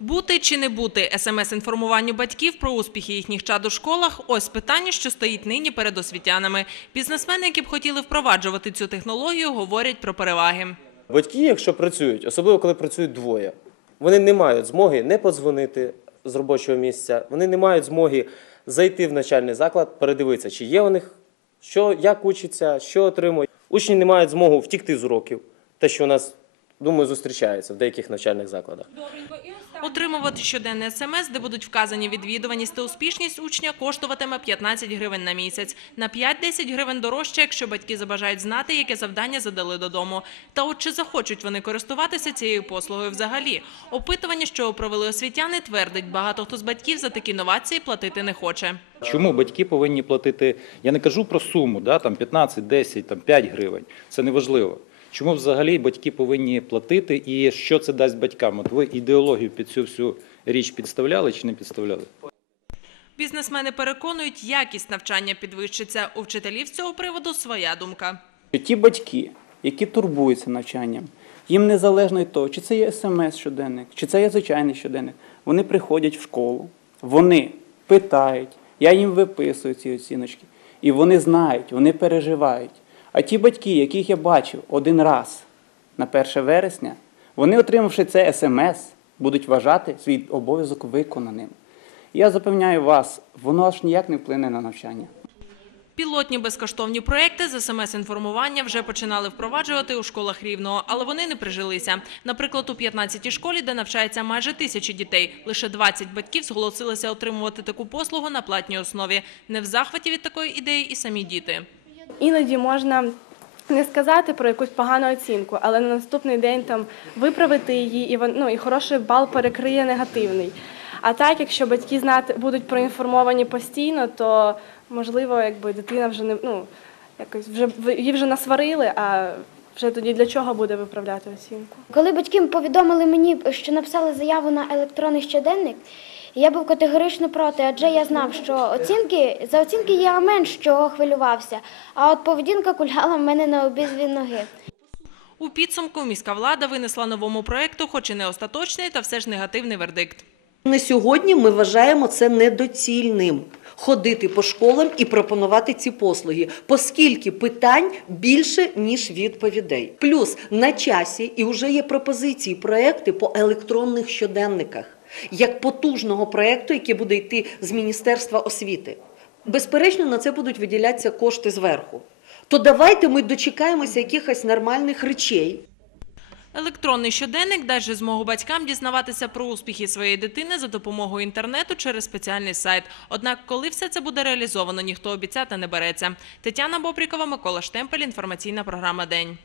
Бути чи не бути смс-інформуванню батьків про успіхи їхніх чад у школах – ось питання, що стоїть нині перед освітянами. Бізнесмени, які б хотіли впроваджувати цю технологію, говорять про переваги. Батьки, якщо працюють, особливо коли працюють двоє, вони не мають змоги не подзвонити з робочого місця, вони не мають змоги зайти в навчальний заклад, передивитися, чи є у них, що, як учиться, що отримують. Учні не мають змогу втікти з уроків, те, що у нас, думаю, зустрічається в деяких навчальних закладах. Отримувати щоденне смс, де будуть вказані відвідуваність та успішність учня, коштуватиме 15 гривень на місяць. На 5-10 гривень дорожче, якщо батьки забажають знати, яке завдання задали додому. Та от чи захочуть вони користуватися цією послугою взагалі? Опитування, що провели освітяни, твердить, багато хто з батьків за такі новації платити не хоче. Чому батьки повинні платити? Я не кажу про суму, да, там 15, 10, там 5 гривень. Це не важливо. Чому взагалі батьки повинні платити і що це дасть батькам? От ви ідеологію під цю всю річ підставляли чи не підставляли? Бізнесмени переконують, якість навчання підвищиться. У вчителів з цього приводу своя думка. Ті батьки, які турбуються навчанням, їм незалежно від того, чи це є смс-щоденник, чи це є звичайний щоденник, вони приходять в школу, вони питають, я їм виписую ці оціночки, і вони знають, вони переживають. А ті батьки, яких я бачив один раз на 1 вересня, вони, отримавши це смс, будуть вважати свій обов'язок виконаним. Я запевняю вас, воно аж ніяк не вплине на навчання. Пілотні безкоштовні проекти з смс-інформування вже починали впроваджувати у школах Рівного, але вони не прижилися. Наприклад, у 15-й школі, де навчається майже тисячі дітей, лише 20 батьків зголосилися отримувати таку послугу на платній основі. Не в захваті від такої ідеї і самі діти. Іноді можна не сказати про якусь погану оцінку, але на наступний день там виправити її, і ну, і хороший бал перекриє негативний. А так, якщо батьки знати будуть проінформовані постійно, то можливо, якби дитина вже не ну якось вже її вже насварили, а вже тоді для чого буде виправляти оцінку? Коли батьки повідомили мені, що написали заяву на електронний щоденник, я був категорично проти, адже я знав, що оцінки за оцінки я менш чого хвилювався, а от поведінка куляла в мене на обидві ноги. У підсумку міська влада винесла новому проекту, хоч і не остаточний, та все ж негативний вердикт. На сьогодні ми вважаємо це недоцільним ходити по школам і пропонувати ці послуги, оскільки питань більше ніж відповідей. Плюс на часі і вже є пропозиції, проекти по електронних щоденниках, як потужного проекту, який буде йти з Міністерства освіти. Безперечно, на це будуть виділятися кошти зверху. То давайте ми дочекаємося якихось нормальних речей. Електронний щоденник дасть змогу батькам дізнаватися про успіхи своєї дитини за допомогою інтернету через спеціальний сайт. Однак, коли все це буде реалізовано, ніхто обіцяти не береться. Тетяна Бобрікова, Микола Штемпель, інформаційна програма День.